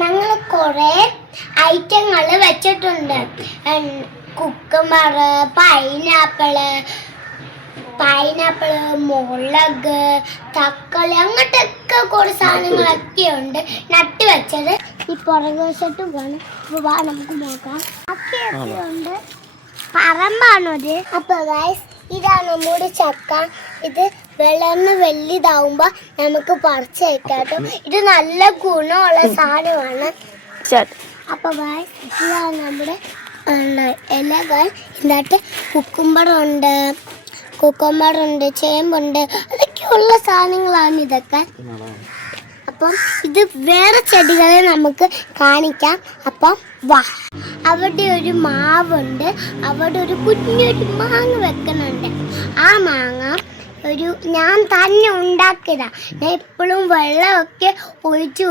ഞങ്ങൾ കുറേ ഐറ്റങ്ങൾ വെച്ചിട്ടുണ്ട്. കുക്കുമ്പർ, പൈനാപ്പിള്, മുളക്, തക്കാളി, അങ്ങനത്തെയൊക്കെ കുറേ സാധനങ്ങളൊക്കെ ഉണ്ട് നട്ട് വെച്ചത്. ഈ പുറകുവശത്തും കാണും. വാ നമുക്ക് നോക്കാം. ഒക്കെയൊക്കെ ഉണ്ട്. പറമ്പാണത്. അപ്പൊ ഗൈസ്, ഇതാണ് നമ്മുടെ ചക്ക. ഇത് വളർന്ന് വലുതാവുമ്പോ നമുക്ക് പറിച്ച് വെക്കാട്ടോ. ഇത് നല്ല ഗുണമുള്ള സാധനമാണ്. അപ്പൊ ഗൈസ്, ഇതാണ് നമ്മുടെ ഇലകൾ. ഇതിനകത്ത് കുക്കുമ്പറുണ്ട്, ചേമ്പുണ്ട്, അതൊക്കെയുള്ള സാധനങ്ങളാണ് ഇതൊക്കെ. അപ്പം ഇത് വേറെ ചെടികളെ നമുക്ക് കാണിക്കാം. അപ്പം വാ. അവിടെ ഒരു മാവുണ്ട്. അവിടെ ഒരു കുഞ്ഞൊരു മാങ്ങ വെക്കുന്നുണ്ട്. ആ മാങ്ങ ഞാൻ തന്നെ ഉണ്ടാക്കിയതാ. ഞാൻ എപ്പോഴും വെള്ളമൊക്കെ ഒഴിച്ചു